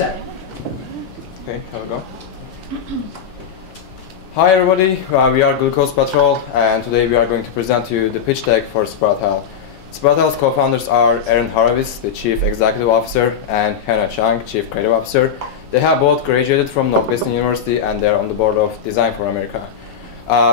set. Okay, have a go. Hi everybody, we are Glucose Patrol, and today we are going to present to you the pitch deck for Sprout Health. Sprout Health's co-founders are Aaron Horowitz, the Chief Executive Officer, and Hannah Chang, Chief Creative Officer. They have both graduated from Northwestern University and they're on the board of Design for America.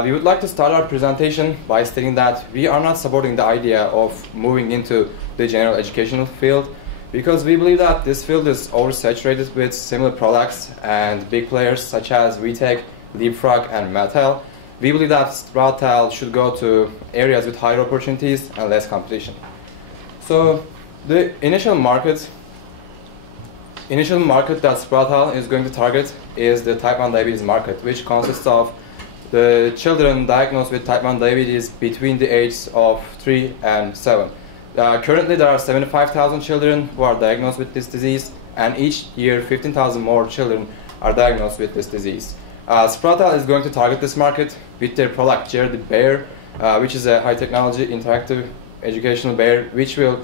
We would like to start our presentation by stating that we are not supporting the idea of moving into the general educational field because we believe that this field is oversaturated with similar products and big players such as VTech, Leapfrog, and Mattel. We believe that Sprout Health should go to areas with higher opportunities and less competition. So the initial market that Sprout Health is going to target is the type 1 diabetes market, which consists of the children diagnosed with type 1 diabetes between the ages of 3 and 7. Currently, there are 75,000 children who are diagnosed with this disease, and each year 15,000 more children are diagnosed with this disease. Sprout Health is going to target this market with their product, Jerry the Bear, which is a high-technology, interactive educational bear, which will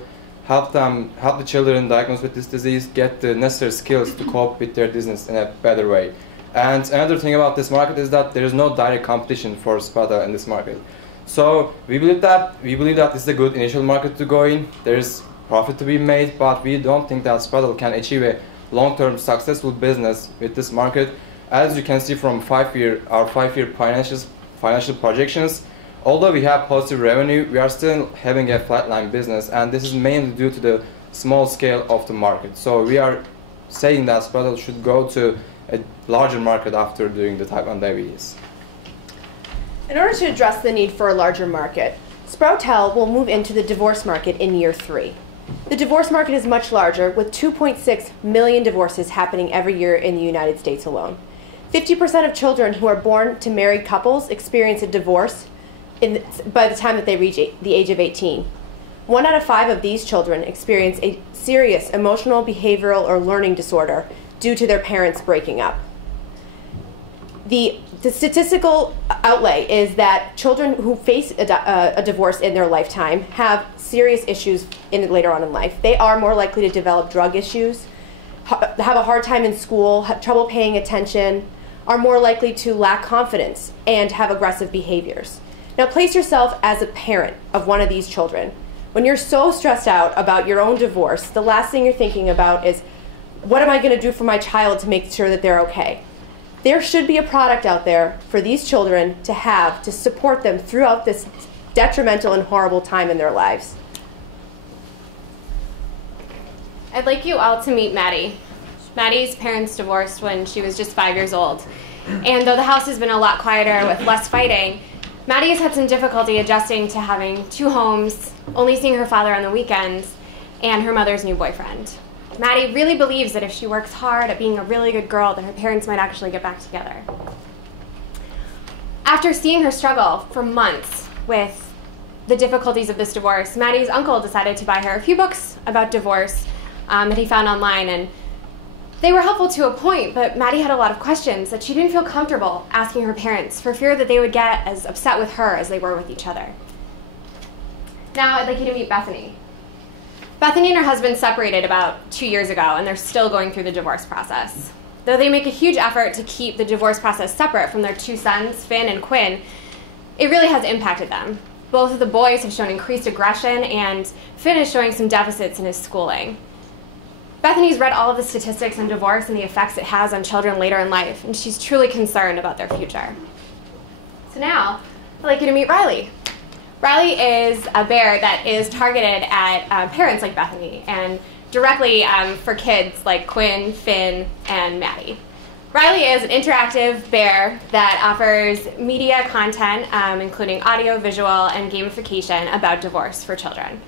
help the children diagnosed with this disease get the necessary skills to cope with their business in a better way. And another thing about this market is that there is no direct competition for Sprout Health in this market. So we believe that this is a good initial market to go in. There is profit to be made, but we don't think that Sprout Health can achieve a long-term successful business with this market. As you can see from our five-year financial projections, although we have positive revenue, we are still having a flatline business, and this is mainly due to the small scale of the market. So we are saying that Sprout Health should go to a larger market after doing the type 1 diabetes. In order to address the need for a larger market, Sprout Health will move into the divorce market in year 3. The divorce market is much larger, with 2.6 million divorces happening every year in the United States alone. 50% of children who are born to married couples experience a divorce by the time that they reach the age of 18. 1 out of 5 of these children experience a serious emotional, behavioral, or learning disorder due to their parents breaking up. The statistical outlay is that children who face a divorce in their lifetime have serious issues later on in life. They are more likely to develop drug issues, have a hard time in school, have trouble paying attention, are more likely to lack confidence, and have aggressive behaviors. Now place yourself as a parent of one of these children. When you're so stressed out about your own divorce, the last thing you're thinking about is, what am I going to do for my child to make sure that they're okay? There should be a product out there for these children to have to support them throughout this detrimental and horrible time in their lives. I'd like you all to meet Maddie. Maddie's parents divorced when she was just 5 years old. And though the house has been a lot quieter with less fighting, Maddie has had some difficulty adjusting to having 2 homes, only seeing her father on the weekends, and her mother's new boyfriend. Maddie really believes that if she works hard at being a really good girl, that her parents might actually get back together. After seeing her struggle for months with the difficulties of this divorce, Maddie's uncle decided to buy her a few books about divorce that he found online, and they were helpful to a point, but Maddie had a lot of questions that she didn't feel comfortable asking her parents for fear that they would get as upset with her as they were with each other. Now I'd like you to meet Bethany. Bethany and her husband separated about 2 years ago, and they're still going through the divorce process. Though they make a huge effort to keep the divorce process separate from their 2 sons, Finn and Quinn, it really has impacted them. Both of the boys have shown increased aggression, and Finn is showing some deficits in his schooling. Bethany's read all of the statistics on divorce and the effects it has on children later in life, and she's truly concerned about their future. So now, I'd like you to meet Riley. Riley is a bear that is targeted at parents like Bethany and directly for kids like Quinn, Finn, and Maddie. Riley is an interactive bear that offers media content, including audio, visual, and gamification about divorce for children.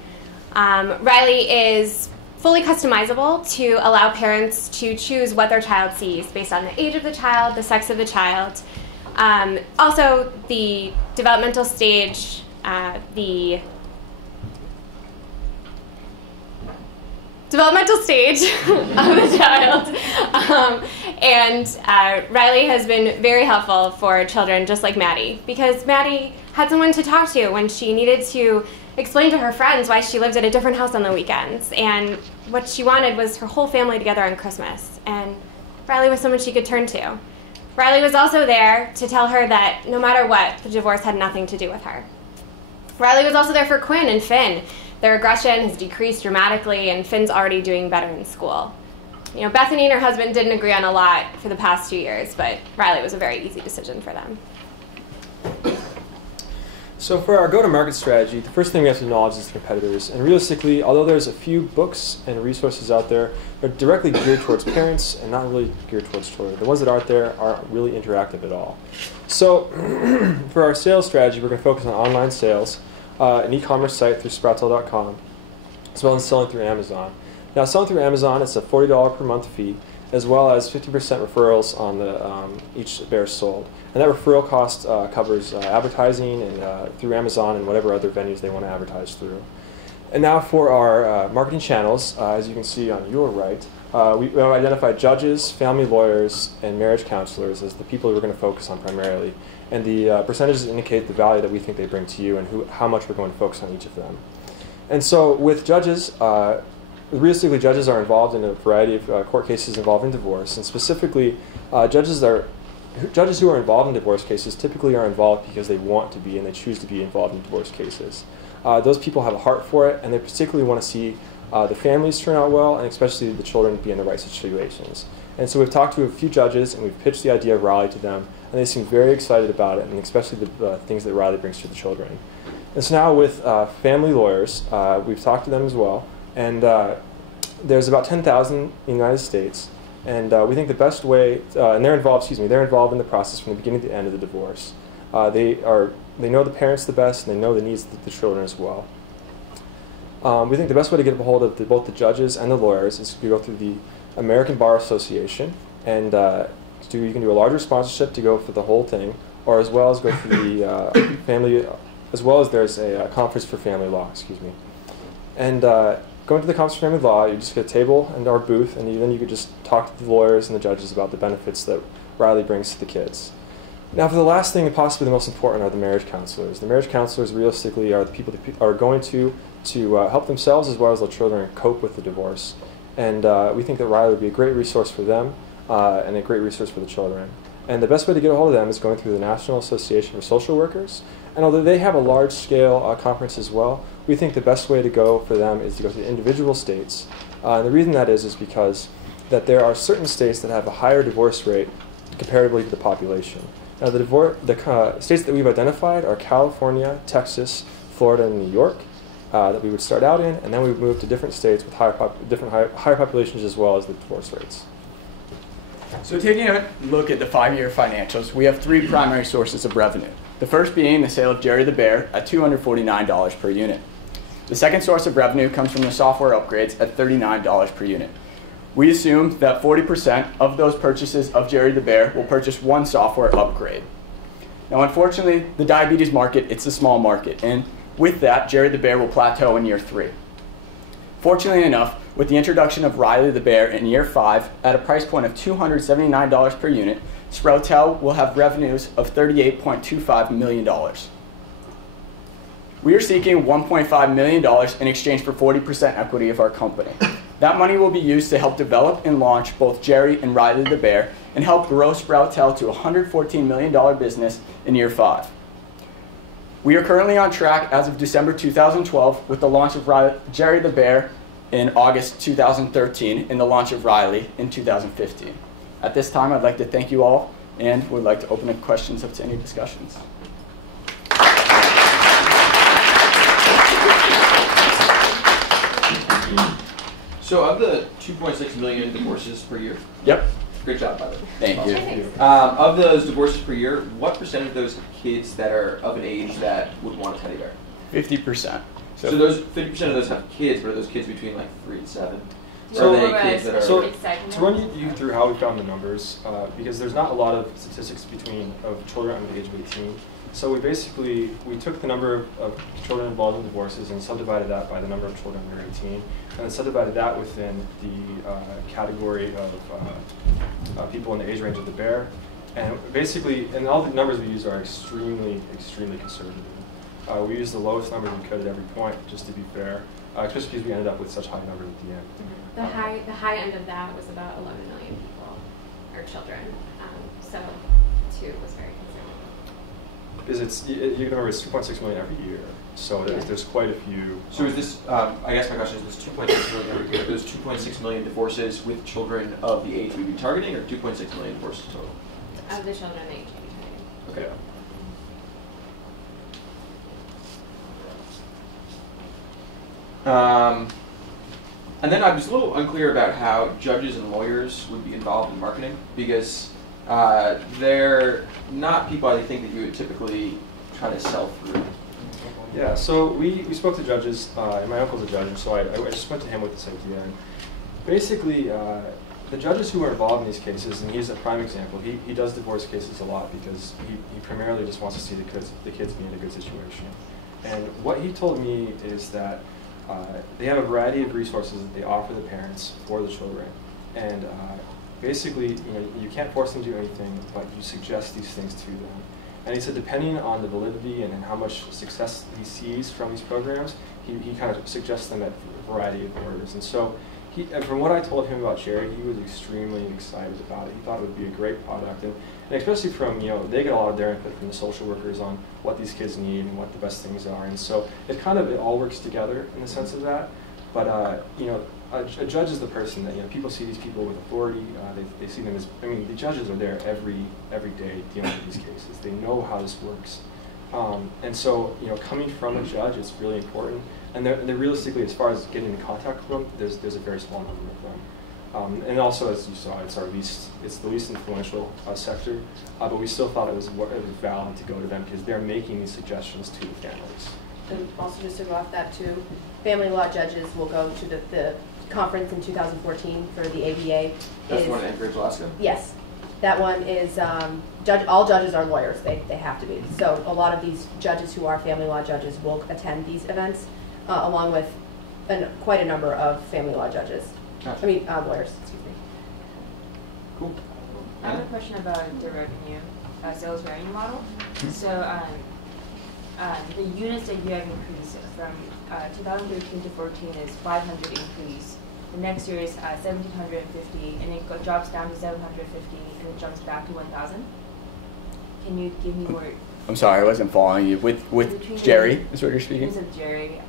Riley is fully customizable to allow parents to choose what their child sees based on the age of the child, the sex of the child. Also, the developmental stage, the developmental stage of the child. Riley has been very helpful for children just like Maddie, because Maddie had someone to talk to when she needed to explain to her friends why she lived at a different house on the weekends. And what she wanted was her whole family together on Christmas, and Riley was someone she could turn to. Riley was also there to tell her that no matter what, the divorce had nothing to do with her. Riley was also there for Quinn and Finn. Their aggression has decreased dramatically, and Finn's already doing better in school. You know, Bethany and her husband didn't agree on a lot for the past 2 years, but Riley was a very easy decision for them. So for our go-to-market strategy, the first thing we have to acknowledge is the competitors. And realistically, although there's a few books and resources out there, they're directly geared towards parents and not really geared towards children. The ones that aren't there aren't really interactive at all. So for our sales strategy, we're going to focus on online sales, an e-commerce site through Sproutel.com, as well as selling through Amazon. Now, selling through Amazon, it's a $40 per month fee, as well as 50% referrals on the each bear sold. And that referral cost covers advertising and through Amazon and whatever other venues they want to advertise through. And now for our marketing channels, as you can see on your right, we have identified judges, family lawyers, and marriage counselors as the people we're going to focus on primarily. And the percentages indicate the value that we think they bring to you and how much we're going to focus on each of them. And so with judges, realistically, judges are involved in a variety of court cases involving divorce, and specifically, judges who are involved in divorce cases typically are involved because they want to be and they choose to be involved in divorce cases. Those people have a heart for it, and they particularly want to see the families turn out well, and especially the children be in the right situations. And so we've talked to a few judges, and we've pitched the idea of Riley to them, and they seem very excited about it, and especially the things that Riley brings to the children. And so now with family lawyers, we've talked to them as well, and there's about 10,000 in the United States, and we think the best way, and they're involved in the process from the beginning to the end of the divorce. They know the parents the best, and they know the needs of the children as well. We think the best way to get a hold of both the judges and the lawyers is to go through the American Bar Association, and you can do a larger sponsorship to go for the whole thing, or as well as go for the family, as well as there's a conference for family law, And going to the conference for family law, you just get a table and our booth, and then you could just talk to the lawyers and the judges about the benefits that Riley brings to the kids. Now, for the last thing, and possibly the most important, are the marriage counselors. The marriage counselors, realistically, are the people that are going to help themselves as well as their children cope with the divorce. And we think that Riley would be a great resource for them and a great resource for the children. And the best way to get a hold of them is going through the National Association for Social Workers. And although they have a large-scale conference as well, we think the best way to go for them is to go to the individual states. And the reason that is because that there are certain states that have a higher divorce rate comparatively to the population. Now, the states that we've identified are California, Texas, Florida, and New York that we would start out in, and then we would move to different states with higher populations as well as the divorce rates. So taking a look at the 5-year financials, we have 3 primary sources of revenue. The first being the sale of Jerry the Bear at $249 per unit. The second source of revenue comes from the software upgrades at $39 per unit. We assume that 40% of those purchases of Jerry the Bear will purchase one software upgrade. Now, unfortunately, the diabetes market, it's a small market, and with that, Jerry the Bear will plateau in year 3. Fortunately enough, with the introduction of Riley the Bear in year 5 at a price point of $279 per unit, Sproutel will have revenues of $38.25 million. We are seeking $1.5 million in exchange for 40% equity of our company. That money will be used to help develop and launch both Jerry and Riley the Bear and help grow Sproutel to a $114 million business in year 5. We are currently on track as of December 2012 with the launch of Jerry the Bear in August 2013 and the launch of Riley in 2015. At this time, I'd like to thank you all and would like to open up questions up to any discussions. So of the 2.6 million divorces per year, Yep. great job, by the way. Thank you. Of those divorces per year, what percent of those have kids that are of an age that would want a teddy bear? 50%. So those 50% of those have kids, but are those kids between like 3 and 7? So, or are they kids that are... So to run you through how we found the numbers, because there's not a lot of statistics of children under the age of 18. So we took the number of children involved in divorces and subdivided that by the number of children under 18, and then subdivided that within the category of people in the age range of the bear. And basically, and all the numbers we use are extremely, extremely conservative. We used the lowest numbers we could at every point, just to be fair. especially because we ended up with such high numbers at the end. The high end of that was about 11 million people, or children. So 2 was very concerning. Because you can remember it's 2.6 million every year, so there's quite a few. So is this, I guess my question is, this 2.6 million every year, those 2.6 million divorces with children of the age we'd be targeting, or 2.6 million divorces total? Of the children age we'd be targeting. Okay. And then I was a little unclear about how judges and lawyers would be involved in marketing, because they're not people I think that you would typically try to sell through. Yeah, so we spoke to judges, and my uncle's a judge, and so I just went to him with this idea. And basically, the judges who are involved in these cases, and he's a prime example, he does divorce cases a lot because he primarily just wants to see the kids be in a good situation. And what he told me is that they have a variety of resources that they offer the parents for the children. And basically, you can't force them to do anything, but you suggest these things to them. And he said depending on the validity and how much success he sees from these programs, he kind of suggests them at a variety of orders. And so from what I told him about Jerry, he was extremely excited about it. He thought it would be a great product. And especially from, they get a lot of their input from the social workers on what these kids need and what the best things are. And so it all works together in the sense of that. But, a judge is the person that, people see these people with authority. They see them as, the judges are there every day dealing with these cases. They know how this works. And so, coming from a judge is really important. And they're realistically, as far as getting in contact with them, there's a very small number of them. And also, as you saw, it's the least influential sector. But we still thought it was valid to go to them because they're making these suggestions to the families. And also just to go off that too, family law judges will go to the conference in 2014 for the ABA. That's the one in Anchorage, Alaska? Yes. That one is, all judges are lawyers, they have to be. So a lot of these judges who are family law judges will attend these events, along with quite a number of family law judges. Gotcha. Lawyers, excuse me. Cool. I have a question about the revenue, sales revenue model. So the units that you have increased from 2013 to 14 is 500 increase. The next year is 1,750, and it drops down to 750, and it jumps back to 1,000. Can you give me more? I'm sorry, I wasn't following you. With Jerry is what you're speaking? With Jerry,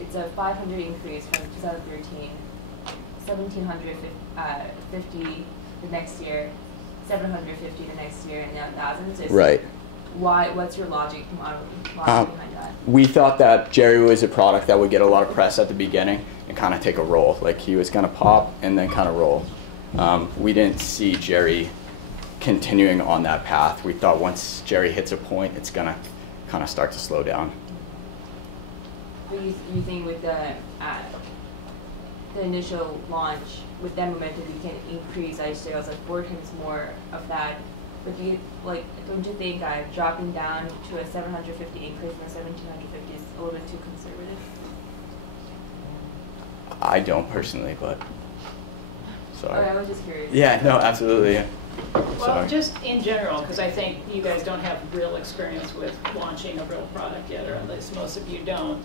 it's a 500 increase from 2013, 1,750 the next year, 750 the next year, and then 1,000. So right. What's your logic behind that? We thought that Jerry was a product that would get a lot of press at the beginning and kind of take a roll. Like he was going to pop and then kind of roll. We didn't see Jerry continuing on that path. We thought once Jerry hits a point, it's going to kind of start to slow down. But you think with the initial launch, with that momentum, you can increase sales like 4 times more of that. But don't you think dropping down to a 750 increase from 1,750 is a little bit too conservative? I don't personally, but sorry. I was just curious. Yeah, no, absolutely. Yeah. Well, just in general, because I think you guys don't have real experience with launching a real product yet, or at least most of you don't.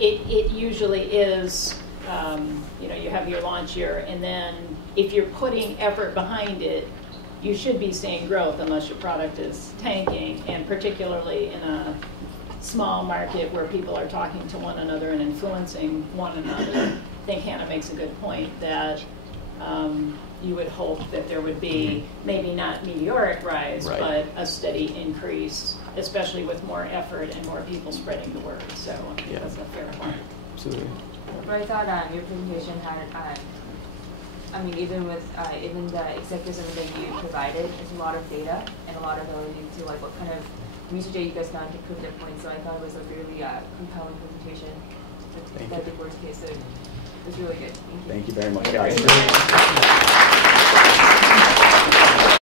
It usually is, you have your launch year, and then if you're putting effort behind it, you should be seeing growth unless your product is tanking, and particularly in a small market where people are talking to one another and influencing one another. I think Hannah makes a good point that you would hope that there would be maybe not meteoric rise, right, but a steady increase, especially with more effort and more people spreading the word. So I think that's a fair point. Absolutely. But I thought your presentation had, even with even the executive summary that you provided, there's a lot of data and a lot of ability to what kind of research that you guys done to prove their point. So I thought it was a really compelling presentation. That divorce case, so it was really good. Thank you very much, Thank guys. you.